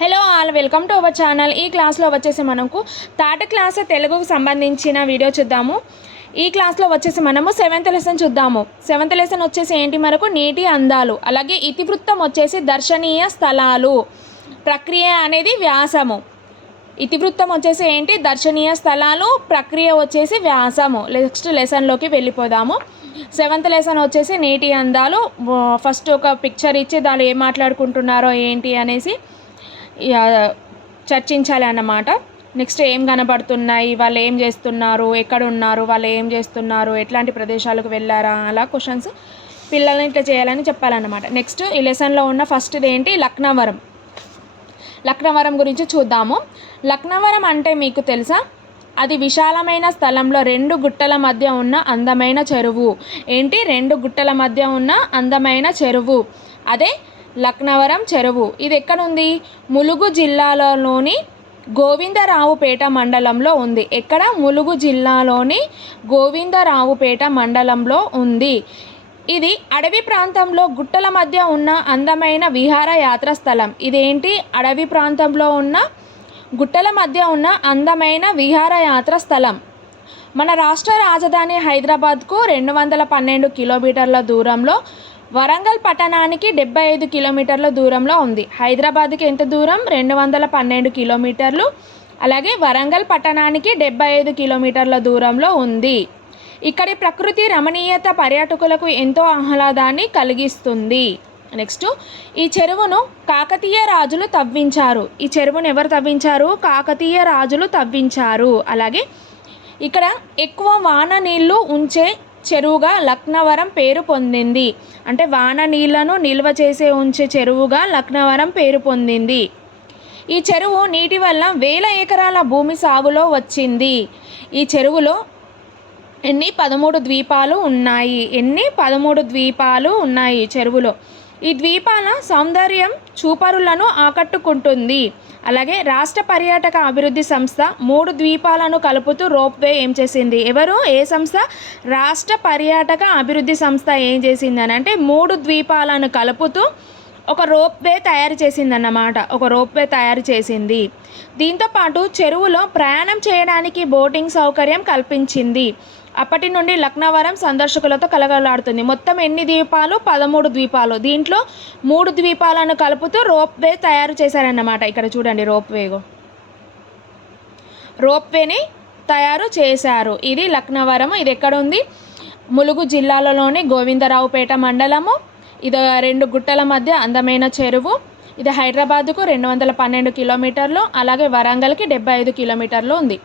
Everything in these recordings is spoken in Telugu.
Hello all, welcome to our channel. ఈ క్లాస్లో వచ్చేసి మనకు థర్డ్ క్లాస్ తెలుగుకు సంబంధించిన వీడియో చూద్దాము. ఈ క్లాస్లో వచ్చేసి మనము 7th లెసన్ చూద్దాము. 7th లెసన్ వచ్చేసి ఏంటి, మనకు నీటి అందాలు, అలాగే ఇతివృత్తం వచ్చేసి దర్శనీయ స్థలాలు, ప్రక్రియ అనేది వ్యాసము. ఇతివృత్తం వచ్చేసి ఏంటి, దర్శనీయ స్థలాలు, ప్రక్రియ వచ్చేసి వ్యాసము. నెక్స్ట్ లెసన్లోకి వెళ్ళిపోదాము. 7th లెసన్ వచ్చేసి నీటి అందాలు. ఫస్ట్ ఒక పిక్చర్ ఇచ్చి దాన్ని ఏం మాట్లాడుకుంటున్నారో ఏంటి అనేసి చర్చించాలి అన్నమాట. నెక్స్ట్ ఏం కనబడుతున్నాయి, వాళ్ళు ఏం చేస్తున్నారు, ఎక్కడ ఉన్నారు, వాళ్ళు ఏం చేస్తున్నారు, ఎట్లాంటి ప్రదేశాలకు వెళ్ళారా, అలా క్వశ్చన్స్ పిల్లల్ని ఇట్లా చేయాలని చెప్పాలన్నమాట. నెక్స్ట్ ఈ లెసన్లో ఉన్న ఫస్ట్ది ఏంటి, లక్నవరం. లక్నవరం గురించి చూద్దాము. లక్నవరం అంటే మీకు తెలుసా? అది విశాలమైన స్థలంలో 2 గుట్టల మధ్య ఉన్న అందమైన చెరువు. ఏంటి, 2 గుట్టల మధ్య ఉన్న అందమైన చెరువు, అదే లక్నవరం చెరువు. ఇది ఎక్కడుంది? ములుగు జిల్లాలోని గోవిందరావుపేట మండలంలో ఉంది. ఎక్కడ? ములుగు జిల్లాలోని గోవిందరావుపేట మండలంలో ఉంది. ఇది అడవి ప్రాంతంలో గుట్టల మధ్య ఉన్న అందమైన విహారయాత్ర స్థలం. ఇదేంటి, అడవి ప్రాంతంలో ఉన్న గుట్టల మధ్య ఉన్న అందమైన విహారయాత్ర స్థలం. మన రాష్ట్ర రాజధాని హైదరాబాద్కు 212 కిలోమీటర్ల దూరంలో, వరంగల్ పట్టణానికి 75 కిలోమీటర్ల దూరంలో ఉంది. హైదరాబాద్కి ఎంత దూరం? 212 కిలోమీటర్లు. అలాగే వరంగల్ పట్టణానికి 75 కిలోమీటర్ల దూరంలో ఉంది. ఇక్కడి ప్రకృతి రమణీయత పర్యాటకులకు ఎంతో ఆహ్లాదాన్ని కలిగిస్తుంది. నెక్స్ట్, ఈ చెరువును కాకతీయ రాజులు తవ్వించారు. ఈ చెరువును ఎవరు తవ్వించారు? కాకతీయ రాజులు తవ్వించారు. అలాగే ఇక్కడ ఎక్కువ వాన నీళ్లు ఉంచే చెరువుగా లక్నవరం పేరు పొందింది. అంటే వాన నీళ్లను నిల్వ చేసే ఉంచే చెరువుగా లక్నవరం పేరు పొందింది. ఈ చెరువు నీటి వల్ల 1000 ఎకరాల భూమి సాగులో వచ్చింది. ఈ చెరువులో 13 ద్వీపాలు ఉన్నాయి. 13 ద్వీపాలు ఉన్నాయి చెరువులో. ఈ ద్వీపాల సౌందర్యం చూపరులను ఆకట్టుకుంటుంది. అలాగే రాష్ట్ర పర్యాటక అభివృద్ధి సంస్థ 3 ద్వీపాలను కలుపుతూ రోప్వే ఏం చేసింది? ఎవరు? ఏ సంస్థ? రాష్ట్ర పర్యాటక అభివృద్ధి సంస్థ ఏం చేసిందని అంటే 3 ద్వీపాలను కలుపుతూ ఒక రోప్వే తయారు చేసిందన్నమాట. ఒక రోప్వే తయారు చేసింది. దీంతోపాటు చెరువులో ప్రయాణం చేయడానికి బోటింగ్ సౌకర్యం కల్పించింది. అప్పటి నుండి లక్నవరం సందర్శకులతో కలగలాడుతుంది. మొత్తం ఎన్ని ద్వీపాలు? 13 ద్వీపాలు. దీంట్లో 3 ద్వీపాలను కలుపుతూ రోప్వే తయారు చేశారన్నమాట. ఇక్కడ చూడండి, రోప్వేని తయారు చేశారు. ఇది లక్నవరం. ఇది ఎక్కడ ఉంది? ములుగు జిల్లాలోని గోవిందరావుపేట మండలము. ఇది 2 గుట్టల మధ్య అందమైన చెరువు. ఇది హైదరాబాద్కు 212 కిలోమీటర్లు, అలాగే వరంగల్కి 75 కిలోమీటర్లు ఉంది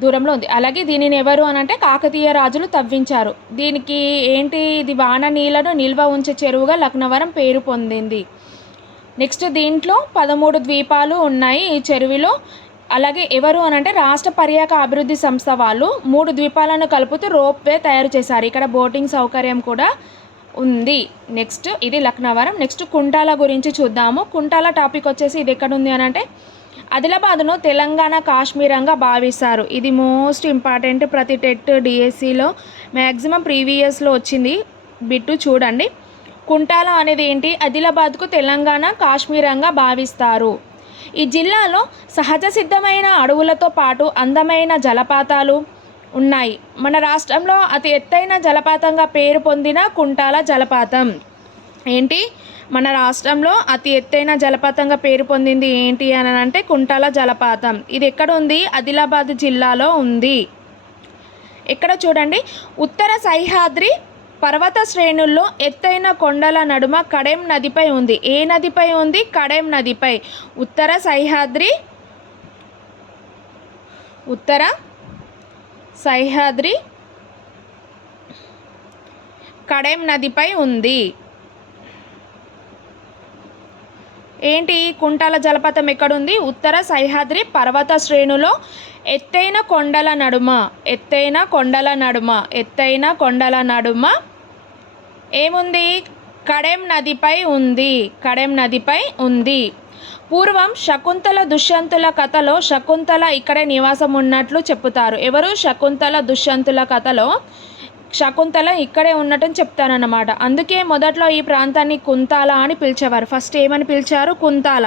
దూరంలో ఉంది. అలాగే దీనిని ఎవరు అని అంటే కాకతీయ రాజులు తవ్వించారు. దీనికి ఏంటి, ఇది వాన నీళ్లను నిల్వ ఉంచే చెరువుగా లక్నవరం పేరు పొందింది. నెక్స్ట్, దీంట్లో 13 ద్వీపాలు ఉన్నాయి ఈ చెరువులో. అలాగే ఎవరు అని అంటే రాష్ట్ర పర్యాటక అభివృద్ధి సంస్థ వాళ్ళు 3 ద్వీపాలను కలుపుతూ రోప్వే తయారు చేశారు. ఇక్కడ బోటింగ్ సౌకర్యం కూడా ఉంది. నెక్స్ట్, ఇది లక్నవరం. నెక్స్ట్ కుంటాల గురించి చూద్దాము. కుంటాల టాపిక్ వచ్చేసి ఇది ఎక్కడ ఉంది అని అంటే ఆదిలాబాద్ను తెలంగాణ కాశ్మీరంగా భావిస్తారు. ఇది మోస్ట్ ఇంపార్టెంట్. ప్రతి టెట్ డిఎస్సిలో మ్యాక్సిమం ప్రీవియస్లో వచ్చింది బిట్టు చూడండి. కుంటాల అనేది ఏంటి? ఆదిలాబాద్కు తెలంగాణ కాశ్మీరంగా భావిస్తారు. ఈ జిల్లాలో సహజ సిద్ధమైన అడవులతో పాటు అందమైన జలపాతాలు ఉన్నాయి. మన రాష్ట్రంలో అతి ఎత్తైన జలపాతంగా పేరు పొందిన కుంటాల జలపాతం. ఏంటి, మన రాష్ట్రంలో అతి ఎత్తైన జలపాతంగా పేరు పొందింది ఏంటి అని అంటే కుంటాల జలపాతం. ఇది ఎక్కడ ఉంది? ఆదిలాబాద్ జిల్లాలో ఉంది. ఇక్కడ చూడండి, ఉత్తర సహ్యాద్రి పర్వత శ్రేణుల్లో ఎత్తైన కొండల నడుమ కడెం నదిపై ఉంది. ఏ నదిపై ఉంది? కడెం నదిపై. ఉత్తర సహ్యాద్రి కడెం నదిపై ఉంది. ఏంటి, కుంటాల జలపాతం ఎక్కడుంది? ఉత్తర సహ్యాద్రి పర్వత శ్రేణులో ఎత్తైన కొండల నడుమ ఏముంది? కడెం నదిపై ఉంది. పూర్వం శకుంతల దుష్యంతుల కథలో శకుంతల ఇక్కడే నివాసం ఉన్నట్లు చెప్పుతారు. ఎవరు? శకుంతల దుష్యంతుల కథలో శకుంతల ఇక్కడే ఉన్నట్టని చెప్తానన్నమాట. అందుకే మొదట్లో ఈ ప్రాంతాన్ని కుంతాల అని పిలిచేవారు. ఫస్ట్ ఏమని పిలిచారు? కుంతాల.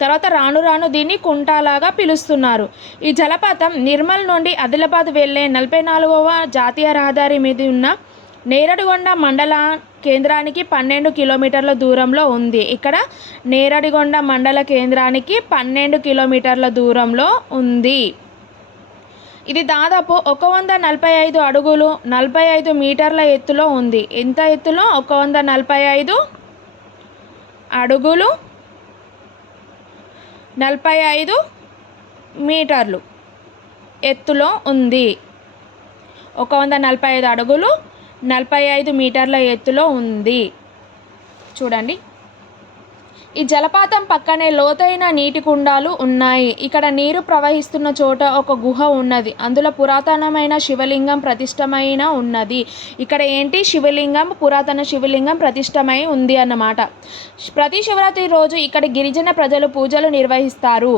తర్వాత రాను రాను దీన్ని కుంటాలాగా పిలుస్తున్నారు. ఈ జలపాతం నిర్మల్ నుండి ఆదిలాబాద్ వెళ్ళే 44వ జాతీయ రహదారి మీద ఉన్న నేరడిగొండ మండల కేంద్రానికి 12 కిలోమీటర్ల దూరంలో ఉంది. ఇక్కడ నేరడిగొండ మండల కేంద్రానికి 12 కిలోమీటర్ల దూరంలో ఉంది. ఇది దాదాపు 145 అడుగులు 45 మీటర్ల ఎత్తులో ఉంది. ఎంత ఎత్తులో? 145 అడుగులు 45 మీటర్లు ఎత్తులో ఉంది. 145 అడుగులు 45 మీటర్ల ఎత్తులో ఉంది. చూడండి, ఈ జలపాతం పక్కనే లోతైన నీటి కుండాలు ఉన్నాయి. ఇక్కడ నీరు ప్రవహిస్తున్న చోట ఒక గుహ ఉన్నది. అందులో పురాతనమైన శివలింగం ప్రతిష్టమైన ఉన్నది. ఇక్కడ ఏంటి? శివలింగం, పురాతన శివలింగం ప్రతిష్టమై ఉంది అన్నమాట. ప్రతి శివరాత్రి రోజు ఇక్కడ గిరిజన ప్రజలు పూజలు నిర్వహిస్తారు.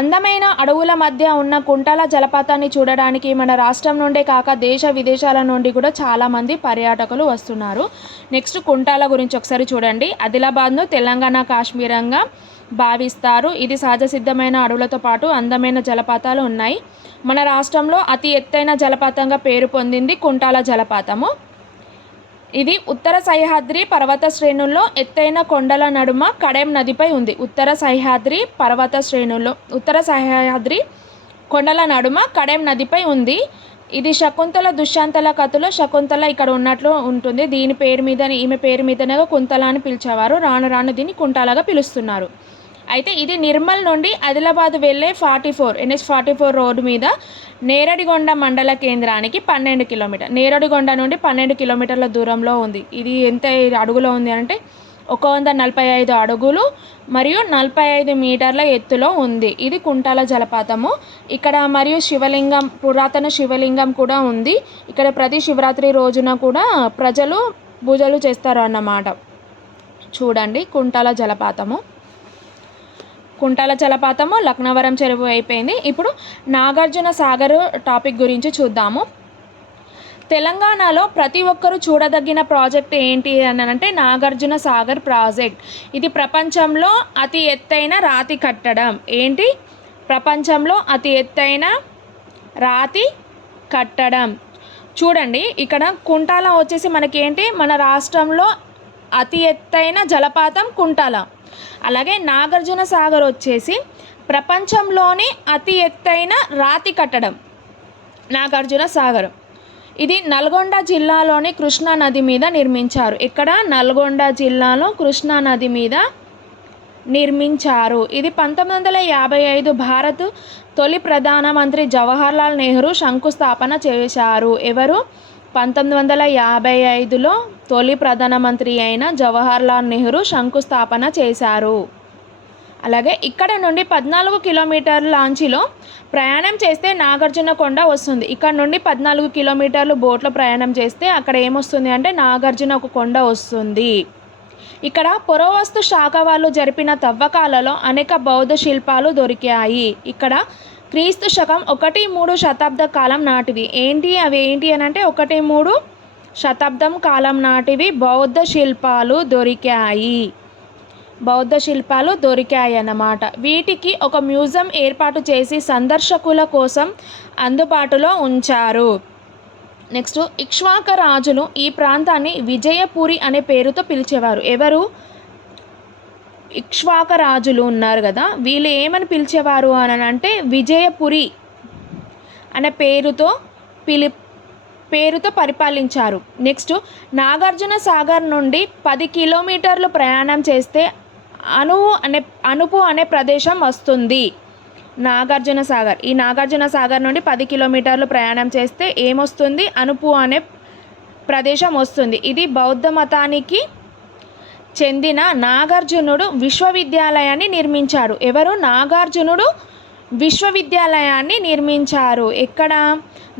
అందమైన అడవుల మధ్య ఉన్న కుంటాల జలపాతాన్ని చూడడానికి మన రాష్ట్రం నుండే కాక దేశ విదేశాల నుండి కూడా చాలామంది పర్యాటకులు వస్తున్నారు. నెక్స్ట్ కుంటాల గురించి ఒకసారి చూడండి. ఆదిలాబాద్ను తెలంగాణ కాశ్మీరంగా భావిస్తారు. ఇది సహజ సిద్ధమైన అడవులతో పాటు అందమైన జలపాతాలు ఉన్నాయి. మన రాష్ట్రంలో అతి ఎత్తైన జలపాతంగా పేరు పొందింది కుంటాల జలపాతము. ఇది ఉత్తర సహ్యాద్రి పర్వత శ్రేణుల్లో ఎత్తైన కొండల నడుమ కడెం నదిపై ఉంది. ఉత్తర సహ్యాద్రి కొండల నడుమ కడెం నదిపై ఉంది. ఇది శకుంతల దుష్యంతల కథలో శకుంతల ఇక్కడ ఉన్నట్లు ఉంటుంది. దీని పేరు మీద, ఈమె పేరు మీదనే కుంతల అని పిలిచేవారు. రాను రాను దీన్ని కుంటాలగా పిలుస్తున్నారు. అయితే ఇది నిర్మల్ నుండి ఆదిలాబాద్ వెళ్ళే NH44 రోడ్డు మీద నేరడిగొండ మండల కేంద్రానికి 12 కిలోమీటర్, నేరడిగొండ నుండి 12 కిలోమీటర్ల దూరంలో ఉంది. ఇది ఎంత అడుగులో ఉంది అంటే 145 అడుగులు మరియు 45 మీటర్ల ఎత్తులో ఉంది. ఇది కుంటాల జలపాతము. ఇక్కడ మరియు శివలింగం, పురాతన శివలింగం కూడా ఉంది. ఇక్కడ ప్రతి శివరాత్రి రోజున కూడా ప్రజలు పూజలు చేస్తారు అన్నమాట. చూడండి, కుంటాల జలపాతము లక్నవరం చెరువు అయిపోయింది. ఇప్పుడు నాగార్జున సాగర్ టాపిక్ గురించి చూద్దాము. తెలంగాణలో ప్రతి ఒక్కరూ చూడదగిన ప్రాజెక్ట్ ఏంటి అని అంటే నాగార్జున సాగర్ ప్రాజెక్ట్. ఇది ప్రపంచంలో అతి ఎత్తైన రాతి కట్టడం. ఏంటి? ప్రపంచంలో అతి ఎత్తైన రాతి కట్టడం. చూడండి, ఇక్కడ కుంటాల వచ్చేసి మనకేంటి, మన రాష్ట్రంలో అతి ఎత్తైన జలపాతం కుంటాల. అలాగే నాగార్జున సాగర్ వచ్చేసి ప్రపంచంలోని అతి ఎత్తైన రాతి కట్టడం నాగార్జున సాగర్. ఇది నల్గొండ జిల్లాలోని కృష్ణా నది మీద నిర్మించారు. ఇక్కడ నల్గొండ జిల్లాలో కృష్ణా నది మీద నిర్మించారు. ఇది 1955 భారత్ తొలి ప్రధానమంత్రి జవహర్లాల్ నెహ్రూ శంకుస్థాపన చేశారు. ఎవరు? 1955లో తొలి ప్రధానమంత్రి అయిన జవహర్లాల్ నెహ్రూ శంకుస్థాపన చేశారు. అలాగే ఇక్కడ నుండి 14 కిలోమీటర్ల లాంచీలో ప్రయాణం చేస్తే నాగార్జున కొండ వస్తుంది. ఇక్కడ నుండి 14 కిలోమీటర్లు బోట్లో ప్రయాణం చేస్తే అక్కడ ఏమొస్తుంది అంటే నాగార్జున ఒక కొండ వస్తుంది. ఇక్కడ పురావస్తు శాఖ వాళ్ళు జరిపిన తవ్వకాలలో అనేక బౌద్ధ శిల్పాలు దొరికాయి. ఇక్కడ క్రీస్తు శకం 1-3 శతాబ్ద కాలం నాటివి. అవి ఏంటి అని అంటే 1-3 శతాబ్దం కాలం నాటివి బౌద్ధ శిల్పాలు దొరికాయి అన్నమాట. వీటికి ఒక మ్యూజియం ఏర్పాటు చేసి సందర్శకుల కోసం అందుబాటులో ఉంచారు. నెక్స్ట్, ఇక్ష్వాక రాజులు ఈ ప్రాంతాన్ని విజయపురి అనే పేరుతో పిలిచేవారు. ఎవరు? ఇక్ష్వాక రాజులు ఉన్నారు కదా, వీళ్ళు ఏమని పిలిచేవారు అని అంటే విజయపురి అనే పేరుతో పరిపాలించారు. నెక్స్ట్, నాగార్జున సాగర్ నుండి 10 కిలోమీటర్లు ప్రయాణం చేస్తే అనుపు అనే ప్రదేశం వస్తుంది. ఈ నాగార్జున సాగర్ నుండి 10 కిలోమీటర్లు ప్రయాణం చేస్తే ఏమొస్తుంది? అనుపు అనే ప్రదేశం వస్తుంది. ఇది బౌద్ధ మతానికి చెందిన నాగార్జునుడు విశ్వవిద్యాలయాన్ని నిర్మించాడు. ఎవరు? నాగార్జునుడు విశ్వవిద్యాలయాన్ని నిర్మించారు. ఎక్కడ?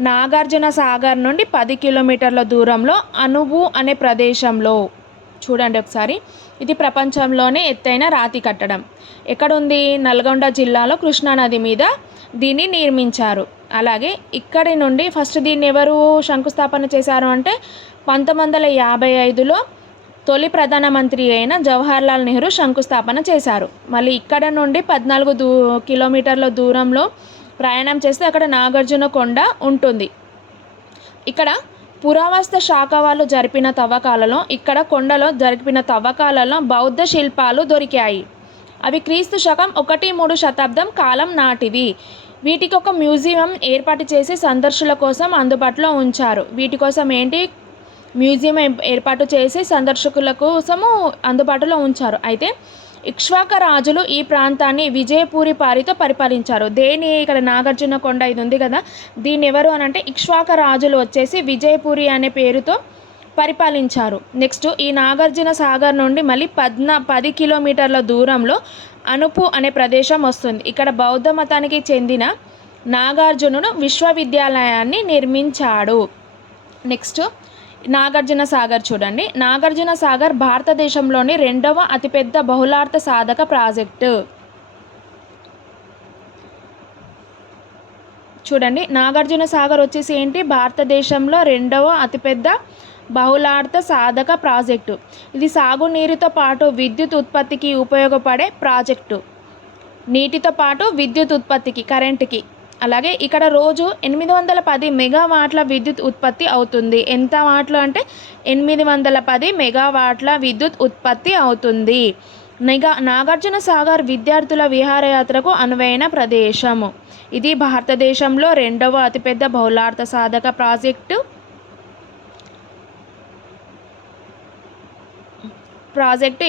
నాగార్జున సాగర్ నుండి 10 కిలోమీటర్ల దూరంలో అనువు అనే ప్రదేశంలో. చూడండి ఒకసారి, ఇది ప్రపంచంలోనే ఎత్తైన రాతి కట్టడం. ఎక్కడుంది? నల్గొండ జిల్లాలో కృష్ణానది మీద దీన్ని నిర్మించారు. అలాగే ఇక్కడి నుండి ఫస్ట్ దీన్ని ఎవరు శంకుస్థాపన చేశారు అంటే 1955లో తొలి ప్రధానమంత్రి అయిన జవహర్లాల్ నెహ్రూ శంకుస్థాపన చేశారు. మళ్ళీ ఇక్కడ నుండి 14 కిలోమీటర్ల దూరంలో ప్రయాణం చేస్తే అక్కడ నాగార్జున కొండ ఉంటుంది. ఇక్కడ పురావస్తు శాఖ వాళ్ళు జరిపిన తవ్వకాలలో ఇక్కడ కొండలో జరిపిన తవ్వకాలలో బౌద్ధ శిల్పాలు దొరికాయి. అవి క్రీస్తు శకం 1-3 శతాబ్దం కాలం నాటివి. వీటికి ఒక మ్యూజియం ఏర్పాటు చేసి సందర్శకుల కోసం అందుబాటులో ఉంచారు. వీటి కోసం మ్యూజియం ఏర్పాటు చేసి సందర్శకుల కోసము అందుబాటులో ఉంచారు. అయితే ఇక్ష్వాక రాజులు ఈ ప్రాంతాన్ని విజయపూరి పారితో పరిపాలించారు. ఇక్కడ నాగార్జున కొండ ఇది ఉంది కదా, దీన్ని ఎవరు అని అంటే ఇక్ష్వాక రాజులు వచ్చేసి విజయపూరి అనే పేరుతో పరిపాలించారు. నెక్స్ట్ ఈ నాగార్జున సాగర్ నుండి మళ్ళీ 10 కిలోమీటర్ల దూరంలో అనుపు అనే ప్రదేశం వస్తుంది. ఇక్కడ బౌద్ధ మతానికి చెందిన నాగార్జునుడు విశ్వవిద్యాలయాన్ని నిర్మించాడు. నెక్స్ట్ నాగార్జున సాగర్ చూడండి. నాగార్జున సాగర్ భారతదేశంలోని 2వ అతిపెద్ద బహుళార్థ సాధక ప్రాజెక్టు. చూడండి, నాగార్జున సాగర్ వచ్చేసి భారతదేశంలో 2వ అతిపెద్ద బహుళార్థ సాధక ప్రాజెక్టు. ఇది సాగునీరుతో పాటు విద్యుత్ ఉత్పత్తికి ఉపయోగపడే ప్రాజెక్టు. నీటితో పాటు విద్యుత్ ఉత్పత్తికి, కరెంటుకి. అలాగే ఇక్కడ రోజు 810 మెగావాట్ల విద్యుత్ ఉత్పత్తి అవుతుంది. ఎంత వాట్లు అంటే 810 మెగావాట్ల విద్యుత్ ఉత్పత్తి అవుతుంది. నాగార్జున సాగర్ విద్యార్థుల విహారయాత్రకు అనువైన ప్రదేశము. ఇది భారతదేశంలో 2వ అతిపెద్ద బహుళార్థ సాధక ప్రాజెక్టు.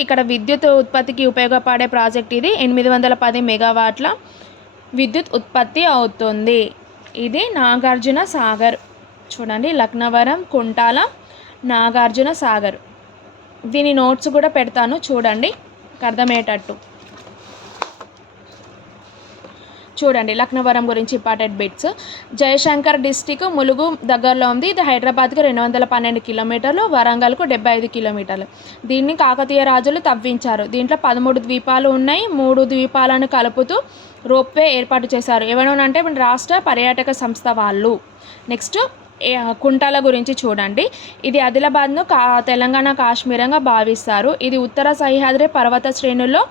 ఇక్కడ విద్యుత్ ఉత్పత్తికి ఉపయోగపడే ప్రాజెక్ట్ ఇది. 810 మెగావాట్ల విద్యుత్ ఉత్పత్తి అవుతుంది. ఇది నాగార్జున సాగర్. చూడండి, లక్నవరం, కుంటాల, నాగార్జున సాగర్. దీని నోట్స్ కూడా పెడతాను, చూడండి అర్థమయ్యేటట్టు. చూడండి, లక్నవరం గురించి important bits. Jayashankar district Mulugu దగ్గరలో ఉంది. ఇది హైదరాబాద్కి 212 కిలోమీటర్లు, వరంగల్కు 75 కిలోమీటర్లు. దీన్ని కాకతీయ రాజులు తవ్వించారు. దీంట్లో 13 ద్వీపాలు ఉన్నాయి. 3 ద్వీపాలను కలుపుతూ రోప్వే ఏర్పాటు చేశారు. ఎవరంటే రాష్ట్ర పర్యాటక సంస్థ వాళ్ళు. నెక్స్ట్ కుంటాల గురించి చూడండి. ఇది ఆదిలాబాద్ను తెలంగాణ కాశ్మీరంగా భావిస్తారు. ఇది ఉత్తర సహ్యాద్రి పర్వత శ్రేణుల్లో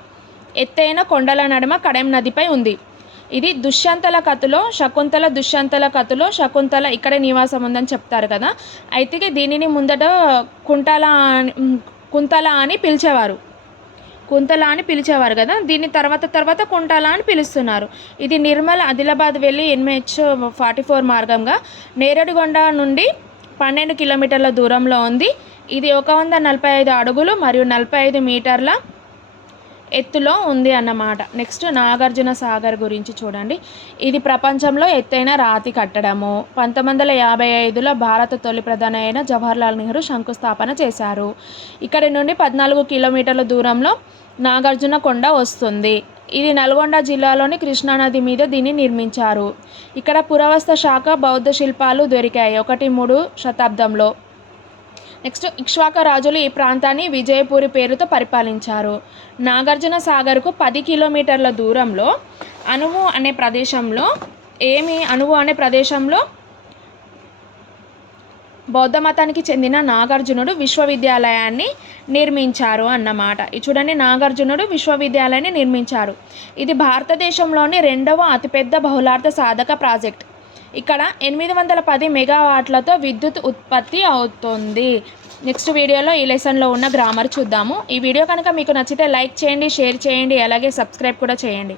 ఎత్తైన కొండల నడుమ కడెం నదిపై ఉంది. ఇది దుష్యంతల కథలో శకుంతల ఇక్కడే నివాసం ఉందని చెప్తారు కదా. అయితే దీనిని ముందట కుంతల అని పిలిచేవారు కదా. దీన్ని తర్వాత కుంటాల అని పిలుస్తున్నారు. ఇది నిర్మల్ ఆదిలాబాద్ వెళ్ళి NH44 మార్గంగా నేరేడుగొండ నుండి 12 కిలోమీటర్ల దూరంలో ఉంది. ఇది 145 అడుగులు మరియు 45 మీటర్ల ఎత్తులో ఉంది అన్నమాట. నెక్స్ట్ నాగార్జున సాగర్ గురించి చూడండి. ఇది ప్రపంచంలో ఎత్తైన రాతి కట్టడము. 1955లో భారత తొలి ప్రధాని అయిన జవహర్లాల్ నెహ్రూ శంకుస్థాపన చేశారు. ఇక్కడి నుండి 14 కిలోమీటర్ల దూరంలో నాగార్జున కొండ వస్తుంది. ఇది నల్గొండ జిల్లాలోని కృష్ణానది మీద దీన్ని నిర్మించారు. ఇక్కడ పురావస్తు శాఖ బౌద్ధ శిల్పాలు దొరికాయి 1-3 శతాబ్దంలో. నెక్స్ట్ ఇక్ష్వాక రాజులు ఈ ప్రాంతాన్ని విజయపూరి పేరుతో పరిపాలించారు. నాగార్జున సాగర్కు 10 కిలోమీటర్ల దూరంలో అనువు అనే ప్రదేశంలో బౌద్ధ మతానికి చెందిన నాగార్జునుడు విశ్వవిద్యాలయాన్ని నిర్మించారు అన్నమాట. చూడండి, నాగార్జునుడు విశ్వవిద్యాలయాన్ని నిర్మించారు. ఇది భారతదేశంలోని 2వ అతిపెద్ద బహుళార్థ సాధక ప్రాజెక్ట్. ఇక్కడ 810 మెగావాట్లతో విద్యుత్ ఉత్పత్తి అవుతుంది. నెక్స్ట్ వీడియోలో ఈ లెసన్లో ఉన్న గ్రామర్ చూద్దాము. ఈ వీడియో కనుక మీకు నచ్చితే లైక్ చేయండి, షేర్ చేయండి, అలాగే సబ్స్క్రైబ్ కూడా చేయండి.